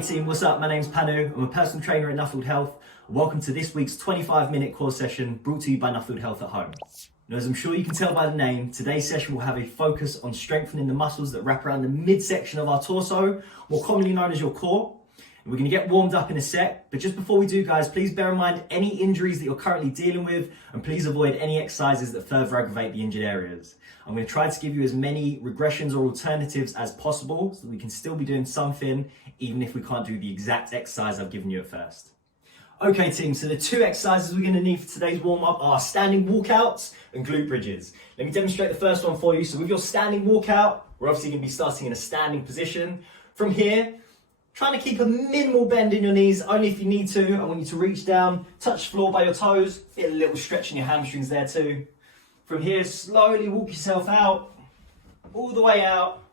Hey team, what's up? My name's Panu. I'm a personal trainer at Nuffield Health. Welcome to this week's 25-minute core session brought to you by Nuffield Health at Home. Now, as I'm sure you can tell by the name, today's session will have a focus on strengthening the muscles that wrap around the midsection of our torso, more commonly known as your core. And we're going to get warmed up in a sec, but just before we do, guys, please bear in mind any injuries that you're currently dealing with, and please avoid any exercises that further aggravate the injured areas. I'm going to try to give you as many regressions or alternatives as possible so that we can still be doing something, even if we can't do the exact exercise I've given you at first. Okay team, so the two exercises we're going to need for today's warm-up are standing walkouts and glute bridges. Let me demonstrate the first one for you. So with your standing walkout, we're obviously going to be starting in a standing position. From here, trying to keep a minimal bend in your knees, only if you need to. I want you to reach down, touch the floor by your toes, feel a little stretch in your hamstrings there too. From here, slowly walk yourself out, all the way out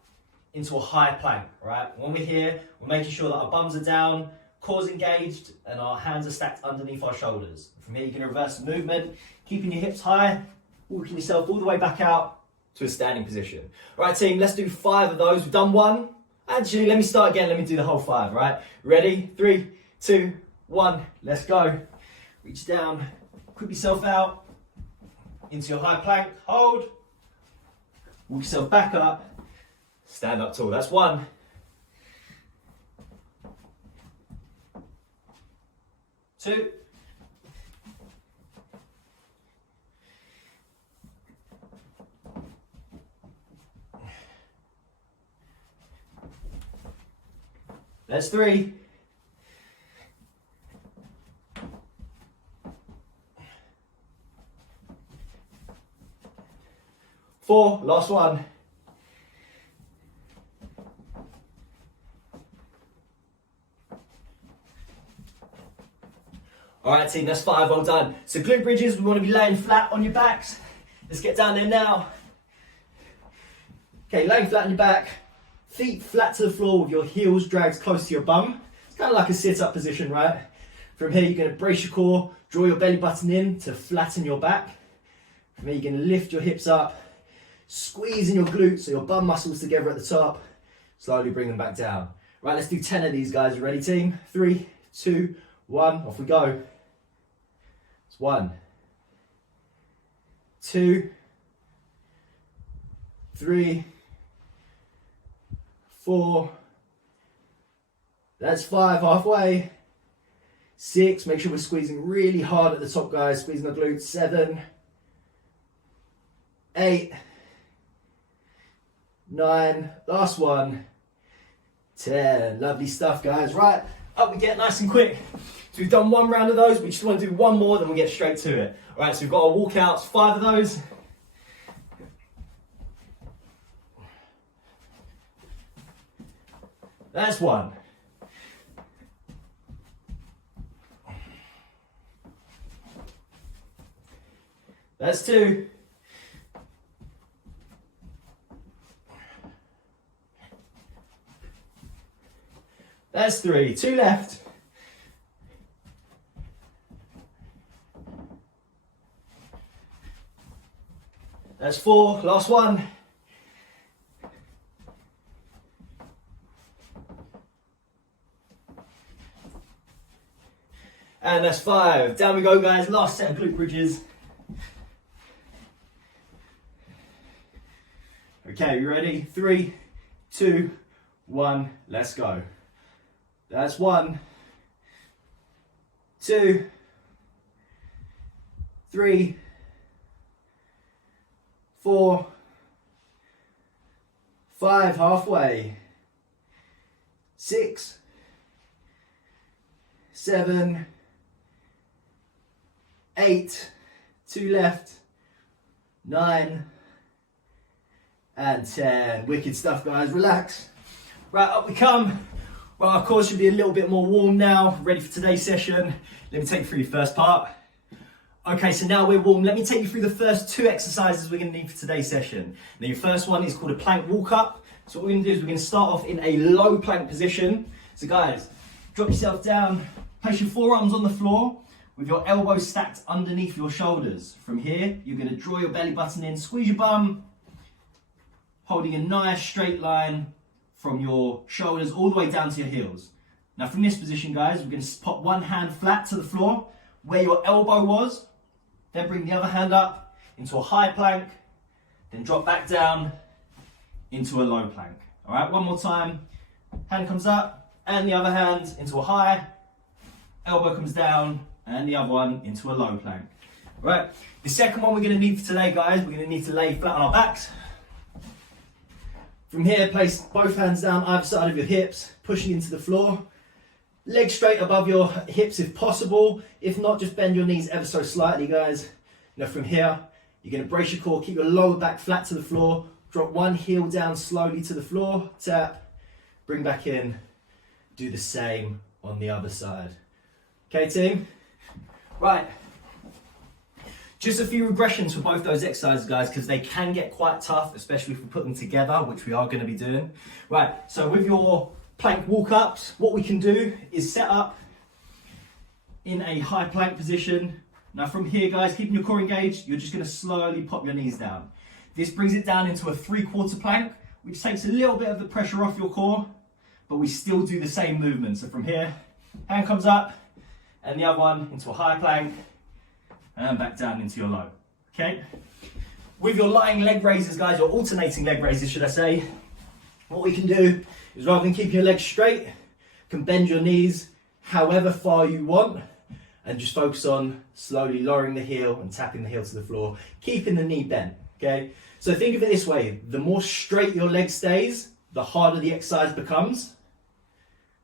into a high plank, right? When we're here, we're making sure that our bums are down, core's engaged, and our hands are stacked underneath our shoulders. From here, you can reverse the movement, keeping your hips high, walking yourself all the way back out to a standing position. All right, team, let's do 5 of those. We've done 1. Actually, let me start again. Let me do the whole 5, right? Ready? 3, 2, 1. Let's go. Reach down, grip yourself out into your high plank. Hold. Walk yourself back up. Stand up tall. That's 1. 2. 3. 4, last one. All right, team, that's 5, well done. So glute bridges, we want to be laying flat on your backs. Let's get down there now. Okay, laying flat on your back, feet flat to the floor with your heels dragged close to your bum. It's kind of like a sit-up position, right? From here, you're going to brace your core, draw your belly button in to flatten your back. From here, you're going to lift your hips up, squeezing your glutes so your bum muscles together at the top. Slowly bring them back down. Right, let's do 10 of these, guys. You ready, team? 3, 2, 1, off we go. It's 1, 2, 3, 4. That's 5, halfway. 6, make sure we're squeezing really hard at the top, guys. Squeezing the glutes. 7, 8, 9, last one, 10. Lovely stuff, guys. Right, up we get nice and quick. So we've done 1 round of those. We just want to do 1 more, then we'll get straight to it. All right, so we've got our walkouts, 5 of those. That's 1. That's 2. That's 3. 2 left. That's 4. Last one. And that's 5. Down we go, guys. Last set of glute bridges. Okay, you ready? 3, 2, 1. Let's go. That's 1, 2, 3, 4, 5, halfway. 6, 7, 8, 2 left, 9, and 10. Wicked stuff, guys. Relax. Right, up we come. Well, our core should be a little bit more warm now, ready for today's session. Let me take you through your first part. Okay, so now we're warm. Let me take you through the first 2 exercises we're going to need for today's session. Now, your first one is called a plank walk up. So what we're going to do is we're going to start off in a low plank position. So guys, drop yourself down, place your forearms on the floor with your elbows stacked underneath your shoulders. From here, you're going to draw your belly button in, squeeze your bum, holding a nice straight line from your shoulders all the way down to your heels. Now from this position, guys, we're going to pop one hand flat to the floor where your elbow was, then bring the other hand up into a high plank, then drop back down into a low plank. All right, one more time. Hand comes up and the other hand into a high, elbow comes down and the other one into a low plank. All right, the second one we're going to need for today, guys, we're going to need to lay flat on our backs. From here, place both hands down either side of your hips, pushing into the floor. Legs straight above your hips if possible. If not, just bend your knees ever so slightly, guys. Now from here, you're going to brace your core, keep your lower back flat to the floor, drop one heel down slowly to the floor, tap, bring back in, do the same on the other side. Okay, team? Right. Just a few regressions for both those exercises, guys, because they can get quite tough, especially if we put them together, which we are going to be doing. Right, so with your plank walk-ups, what we can do is set up in a high plank position. Now from here, guys, keeping your core engaged, you're just going to slowly pop your knees down. This brings it down into a 3/4 plank, which takes a little bit of the pressure off your core, but we still do the same movement. So from here, hand comes up, and the other one into a high plank, and back down into your low, okay? With your lying leg raises, guys, or alternating leg raises, should I say, what we can do is rather than keeping your legs straight, you can bend your knees however far you want and just focus on slowly lowering the heel and tapping the heel to the floor, keeping the knee bent, okay? So think of it this way, the more straight your leg stays, the harder the exercise becomes.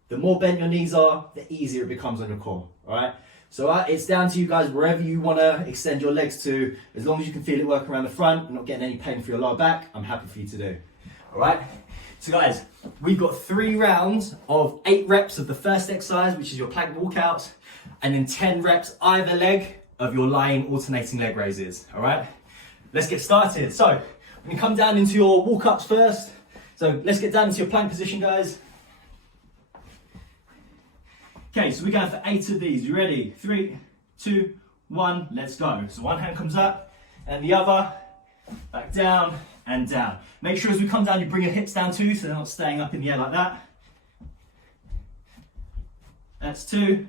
The more bent your knees are, the easier it becomes on your core, all right? So it's down to you guys, wherever you want to extend your legs to, as long as you can feel it work around the front and not getting any pain for your lower back, I'm happy for you to do, all right? So guys, we've got 3 rounds of 8 reps of the first exercise, which is your plank walkouts, and then 10 reps either leg of your lying alternating leg raises, all right? Let's get started. So, when you come down into your walk-ups first, so let's get down into your plank position, guys. Okay, so we're going for 8 of these. You ready? 3, 2, 1, let's go. So one hand comes up, and the other, back down, and down. Make sure as we come down, you bring your hips down too, so they're not staying up in the air like that. That's 2,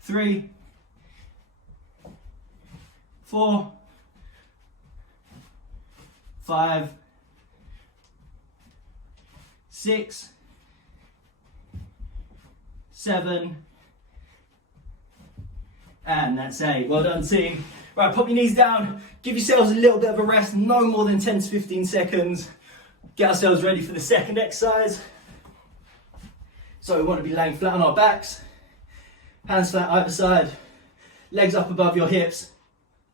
3, 4, 5, 6, 7, and that's 8. Well done, team. Right, pop your knees down, give yourselves a little bit of a rest, no more than 10 to 15 seconds. Get ourselves ready for the second exercise. So we want to be laying flat on our backs, hands flat either side, legs up above your hips,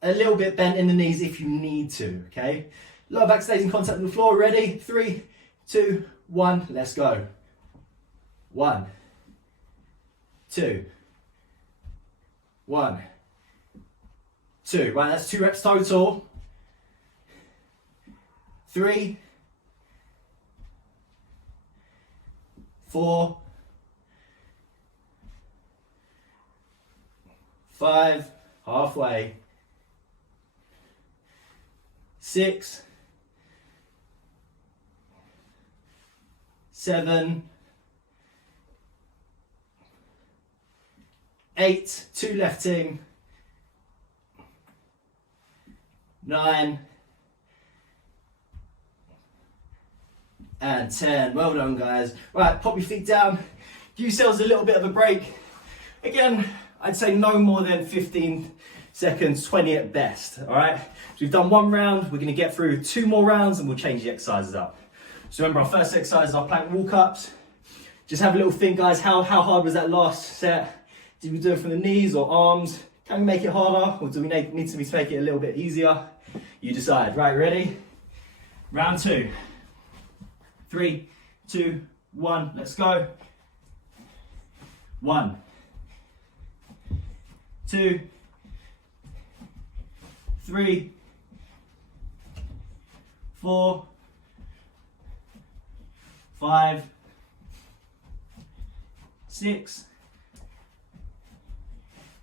a little bit bent in the knees if you need to, okay? Lower back stays in contact with the floor. Ready? 3, 2, 1, let's go. 1, 2, 1, 2. Right, that's 2 reps total. 3, 4, 5, halfway. 6, 7, 8, 2 left, team. 9, and 10. Well done, guys. Right, pop your feet down. Give yourselves a little bit of a break. Again, I'd say no more than 15 seconds, 20 at best, all right? So we've done 1 round. We're going to get through 2 more rounds and we'll change the exercises up. So remember, our first exercise is our plank walk-ups. Just have a little think, guys. How hard was that last set? Did we do it from the knees or arms? Can we make it harder, or do we need to make it a little bit easier? You decide. Right, ready? Round 2. 3, 2, 1, let's go. 1, 2, 3, 4, 5, 6,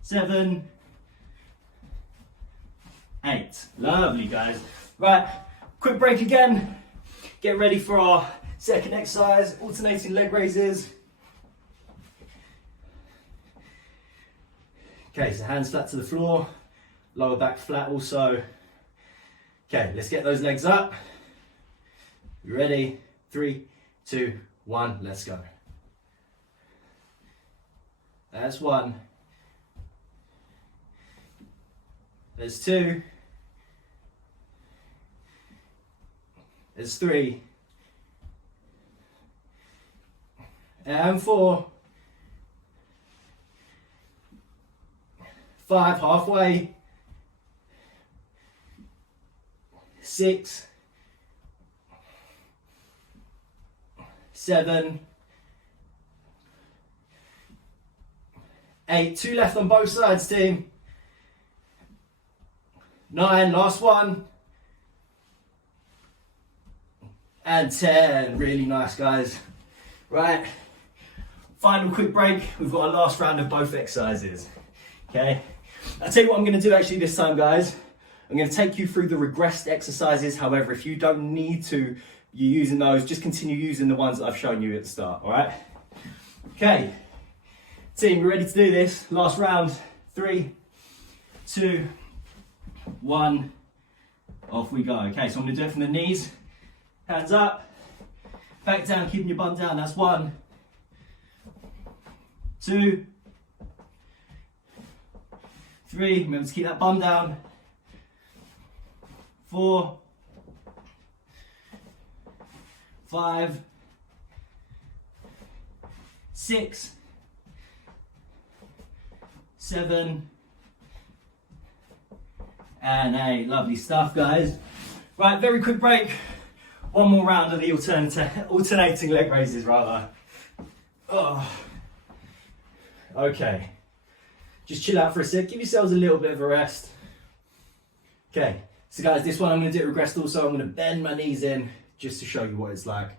7, 8. Lovely, guys. Right, quick break again. Get ready for our Second exercise, alternating leg raises. Okay, so hands flat to the floor, lower back flat also. Okay, let's get those legs up. You ready? 3, 2, 1, let's go. That's 1. There's 2. There's 3. And 4. 5, halfway. 6. 7. 8. 2 left on both sides, team. 9, last one. And 10. Really nice, guys. Right. Final quick break. We've got our last round of both exercises. Okay. I'll tell you what I'm going to do actually this time, guys. I'm going to take you through the regressed exercises. However, if you don't need to, you're using those, just continue using the ones that I've shown you at the start, all right? Okay. Team, we're ready to do this. Last round. 3, 2, 1. Off we go. Okay, so I'm going to do it from the knees. Hands up. Back down, keeping your bum down. That's 1. 2. 3. Remember to keep that bum down. 4. 5. 6. 7. And 8. Lovely stuff, guys. Right, very quick break. One more round of the alternating leg raises, rather. Oh. Okay. Just chill out for a sec. Give yourselves a little bit of a rest. Okay. So, guys, this one I'm going to do it regressed also. I'm going to bend my knees in just to show you what it's like.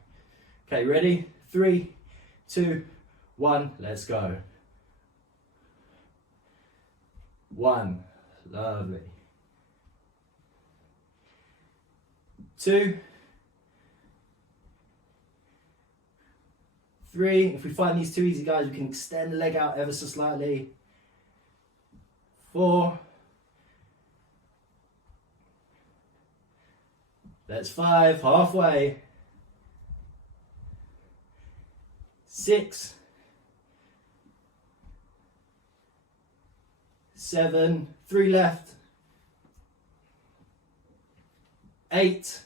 Okay, ready? 3, 2, 1. Let's go. 1. Lovely. 2. 3. If we find these too easy, guys, we can extend the leg out ever so slightly. 4. That's 5, halfway. 6. 7, 3 left. 8.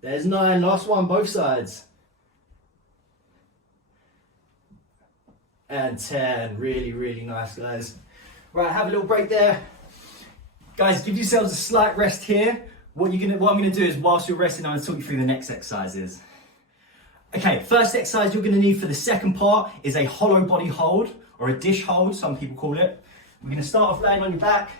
There's 9, last one, both sides. And 10, really, really nice, guys. Right, have a little break there. Guys, give yourselves a slight rest here. What I'm gonna do is, whilst you're resting, I'm gonna talk you through the next exercises. Okay, first exercise you're gonna need for the second part is a hollow body hold, or a dish hold, some people call it. We're gonna start off laying on your back,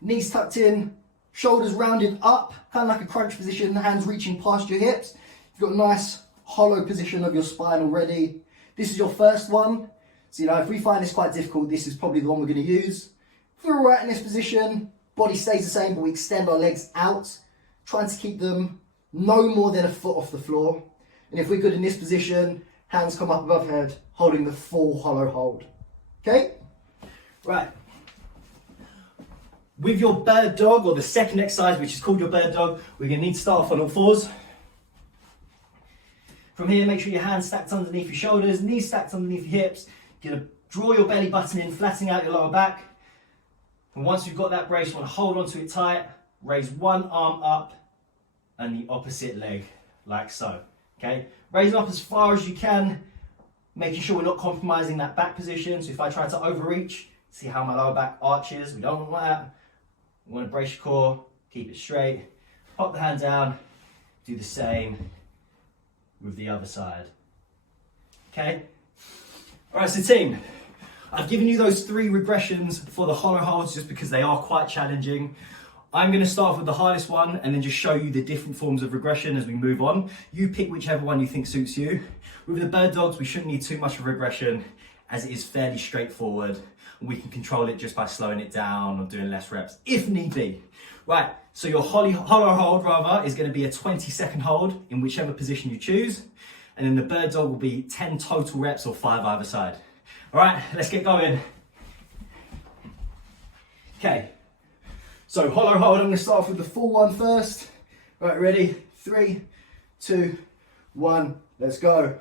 knees tucked in, shoulders rounded up, kind of like a crunch position, hands reaching past your hips. You've got a nice hollow position of your spine already. This is your first one. So, if we find this quite difficult, this is probably the one we're gonna use. If we're all right in this position, body stays the same, but we extend our legs out, trying to keep them no more than a foot off the floor. And if we're good in this position, hands come up above head, holding the full hollow hold. Okay? Right. With your bird dog, or the second exercise, which is called your bird dog, we're going to need to start off on all fours. From here, make sure your hands stacked underneath your shoulders, knees stacked underneath your hips. You're going to draw your belly button in, flattening out your lower back. And once you've got that brace, you want to hold onto it tight, raise one arm up and the opposite leg, like so. Okay? Raise up as far as you can, making sure we're not compromising that back position. So if I try to overreach, see how my lower back arches? We don't want that. We want to brace your core, keep it straight. Pop the hand down, do the same with the other side. Okay? All right, so team, I've given you those 3 regressions for the hollow holds just because they are quite challenging. I'm going to start with the hardest one and then just show you the different forms of regression as we move on. You pick whichever one you think suits you. With the bird dogs, we shouldn't need too much of regression. as it is fairly straightforward. We can control it just by slowing it down or doing less reps if need be. Right, so your hollow hold rather is going to be a 20-second hold in whichever position you choose. And then the bird dog will be 10 total reps or 5 either side. All right, let's get going. Okay, so hollow hold, I'm going to start off with the full one first. Right, ready? 3, 2, 1, let's go.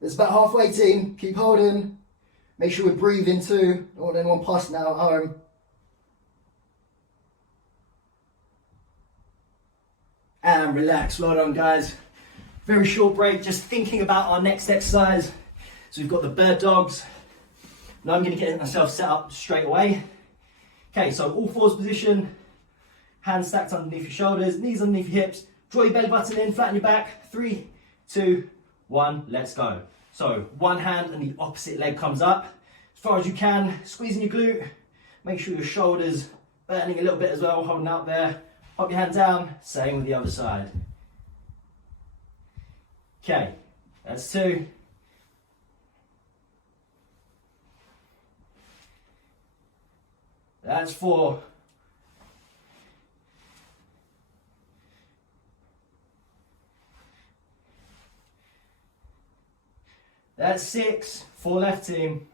It's about halfway, team. Keep holding. Make sure we're breathing too. Don't want anyone passing out at home. And relax. Well done, guys. Very short break. Just thinking about our next exercise. So we've got the bird dogs. Now I'm going to get myself set up straight away. Okay, so all fours position. Hands stacked underneath your shoulders. Knees underneath your hips. Draw your belly button in. Flatten your back. 3, 2, 1. Let's go. So one hand and the opposite leg comes up as far as you can, squeezing your glute. Make sure your shoulders burning a little bit as well, holding out there. Pop your hand down, same with the other side. Okay, that's 2. That's 4. That's 6, 4 left, team.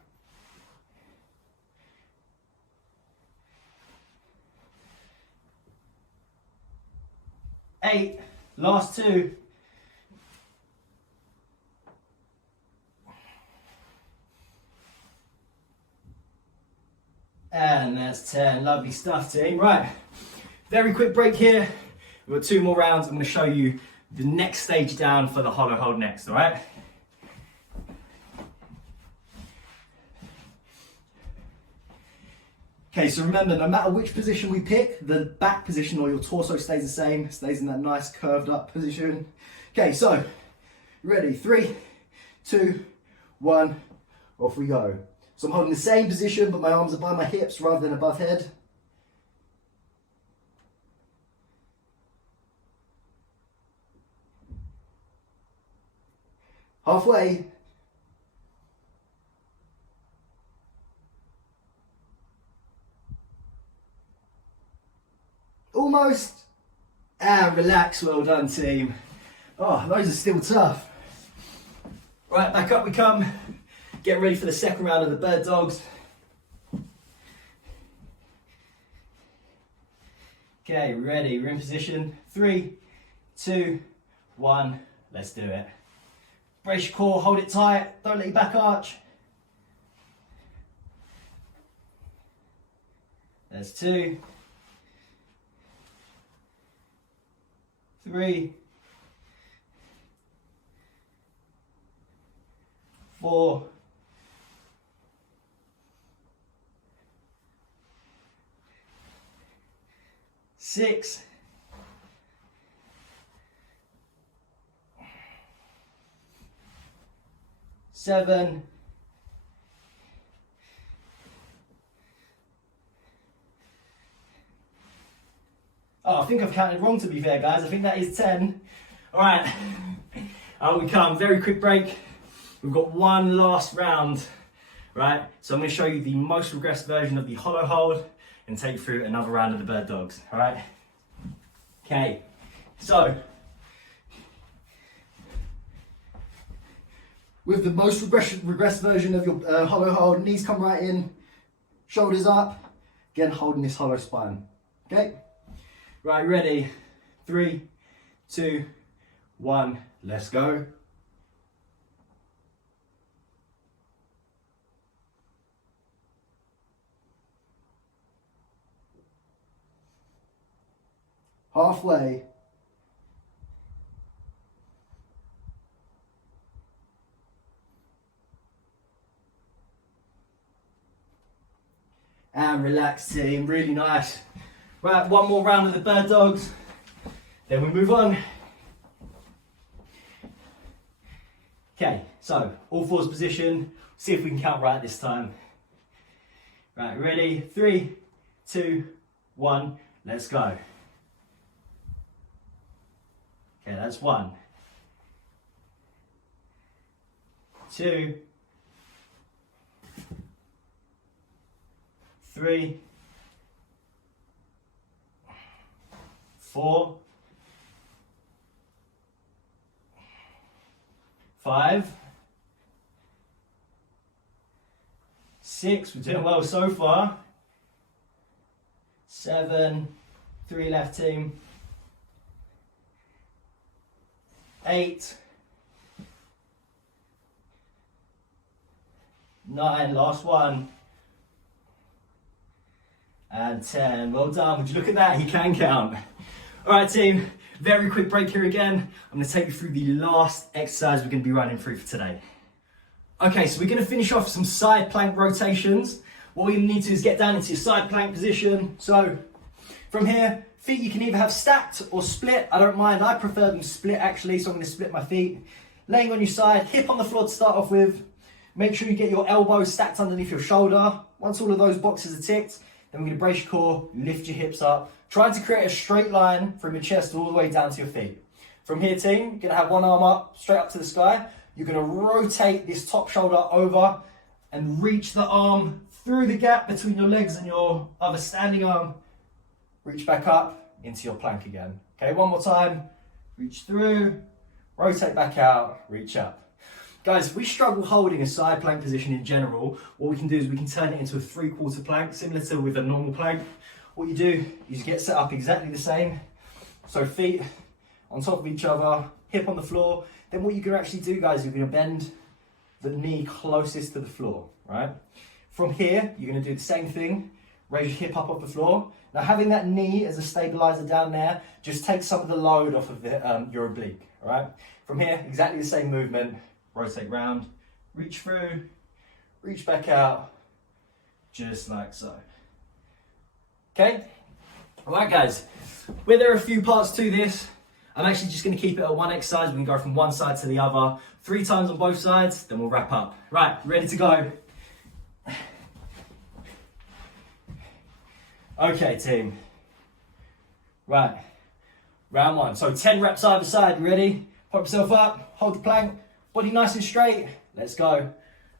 8, last 2. And that's 10, lovely stuff, team. Right, very quick break here. We've got 2 more rounds. I'm gonna show you the next stage down for the hollow hold next, all right? Okay, so remember, no matter which position we pick, the back position or your torso stays the same, stays in that nice curved up position. Okay, so, ready, 3, 2, 1, off we go. So I'm holding the same position, but my arms are by my hips rather than above head. Halfway. Almost. And relax, well done, team. Oh, those are still tough. Right, back up we come. Get ready for the second round of the bird dogs. Okay, ready, we're in position. 3, 2, 1, let's do it. Brace your core, hold it tight, don't let your back arch. There's 2. 3, 4, 6, 7, 8. I think I've counted wrong, to be fair, guys. I think that is 10. All right, out we come. Very quick break. We've got one last round, right? So I'm going to show you the most regressed version of the hollow hold and take you through another round of the bird dogs, all right? Okay, so with the most regressed version of your hollow hold, knees come right in, shoulders up, again holding this hollow spine, okay? Right, ready? 3, 2, 1, let's go. Halfway. And relax, team, really nice. Right, one more round of the bird dogs, then we move on. Okay, so all fours position, see if we can count right this time. Right, ready? 3, 2, 1, Let's go. Okay, that's 1. 2. 3. 4. 5. 6. We're doing well so far. 7. 3 left, team. 8. 9. Last one. And 10. Well done. Would you look at that? He can count. All right, team. Very quick break here again. I'm going to take you through the last exercise we're going to be running through for today. Okay, so we're going to finish off some side plank rotations. What we need to do is get down into your side plank position. So from here, feet you can either have stacked or split. I don't mind. I prefer them split actually, so I'm going to split my feet. Laying on your side, hip on the floor to start off with. Make sure you get your elbows stacked underneath your shoulder. Once all of those boxes are ticked, then we're going to brace your core, lift your hips up. Try to create a straight line from your chest all the way down to your feet. From here, team, you're going to have one arm up, straight up to the sky. You're going to rotate this top shoulder over and reach the arm through the gap between your legs and your other standing arm. Reach back up into your plank again. Okay, one more time. Reach through, rotate back out, reach up. Guys, if we struggle holding a side plank position in general, what we can do is we can turn it into a 3/4 plank, similar to with a normal plank. What you do is you get set up exactly the same. So feet on top of each other, hip on the floor. Then what you can actually do, guys, you're going to bend the knee closest to the floor, right? From here, you're going to do the same thing. Raise your hip up off the floor. Now, having that knee as a stabilizer down there just takes some of the load off of your oblique, all right? From here, exactly the same movement. Rotate round, reach through, reach back out, just like so. Okay? All right, guys. Where there are a few parts to this, I'm actually just going to keep it at one exercise. We can go from one side to the other 3 times on both sides, then we'll wrap up. Right, ready to go. Okay, team. Right, round 1. So 10 reps either side. You ready? Pop yourself up, hold the plank, body nice and straight. Let's go.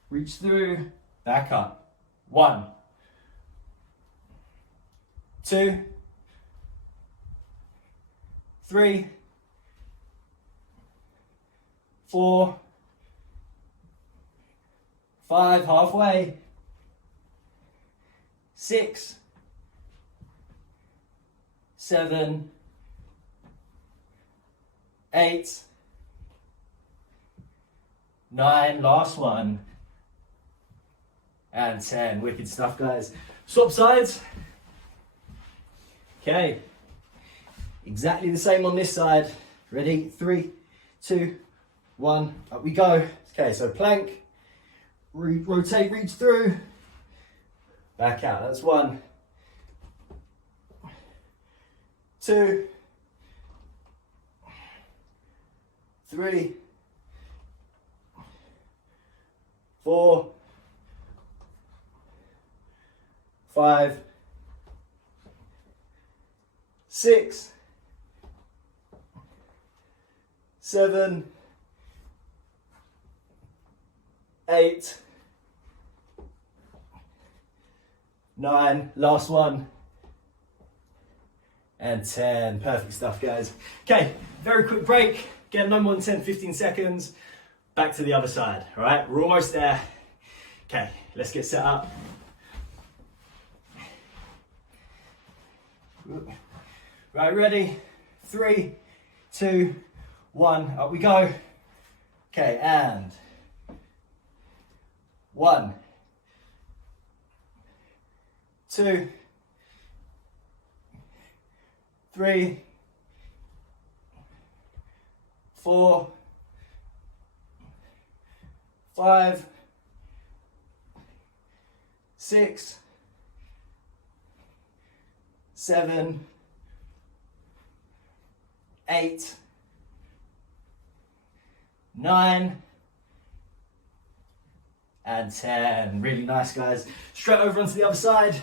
Reach through, back up. 1, 2, 3, 4, 5, halfway. 6, 7, 8, 9, last one, and 10. Wicked stuff, guys. Swap sides. Okay, exactly the same on this side. Ready? 3, 2, 1, up we go. Okay, so plank, rotate, reach through, back out. That's 1, 2, 3, 4, 5, 6, 7, 8, 9, last one, and 10. Perfect stuff, guys. Okay, very quick break. Again, no more than 10, 15 seconds. Back to the other side, all right? We're almost there. Okay, let's get set up. Right, ready? 3, 2, 1, up we go. Okay, and 1, 2, 3, 4, 5, 6, 7, 8, 9, and 10. Really nice, guys. Straight over onto the other side.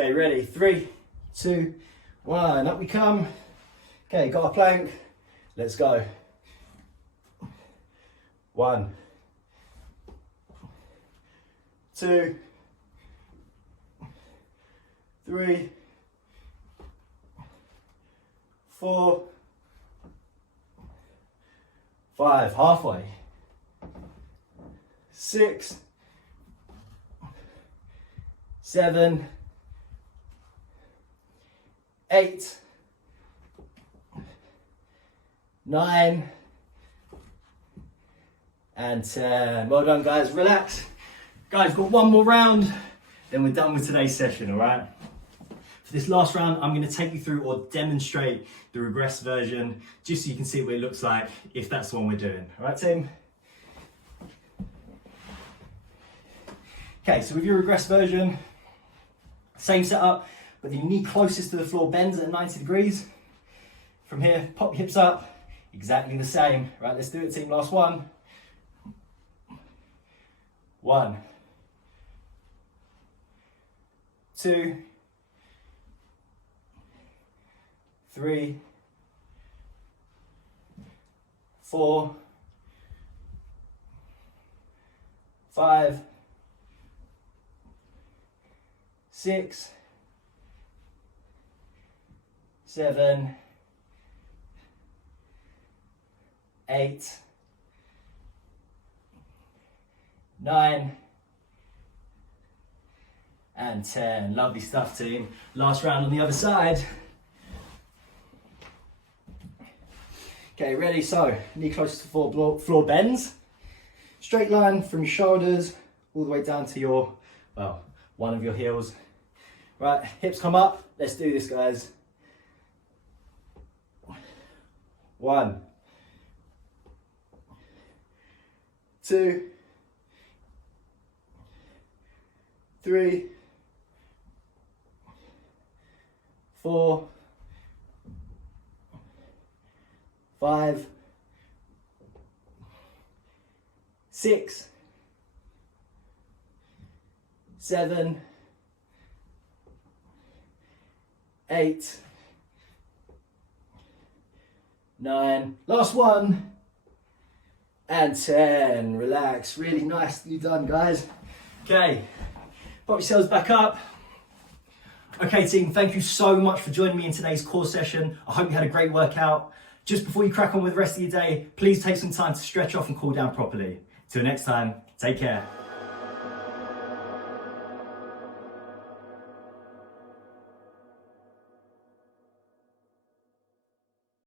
Okay, ready? 3, 2, 1. Up we come. Okay, got a plank. Let's go. 1, 2, 3, 4, 5. Halfway. 6, 7, 8, 9, and 10. Well done, guys. Relax. Guys, got one more round, then we're done with today's session, all right? For this last round, I'm going to take you through or demonstrate the regress version, just so you can see what it looks like if that's the one we're doing. All right, team? Okay, so with your regress version, same setup, but the knee closest to the floor bends at 90 degrees. From here, pop your hips up, exactly the same. Right, let's do it, team. Last one. 1, 2, 3, 4, 5, 6, 7, 8, 9, and 10. Lovely stuff, team. Last round on the other side. Okay, ready? So, knee close to the floor bends. Straight line from your shoulders all the way down to your, well, one of your heels. Right, hips come up. Let's do this, guys. 1, 2, 3, 4, 5, 6, 7, 8, 9, last one, and 10. Relax, really nicely done, guys. Okay, pop yourselves back up. Okay, team, thank you so much for joining me in today's core session. I hope you had a great workout. Just before you crack on with the rest of your day, please take some time to stretch off and cool down properly. Till next time, take care.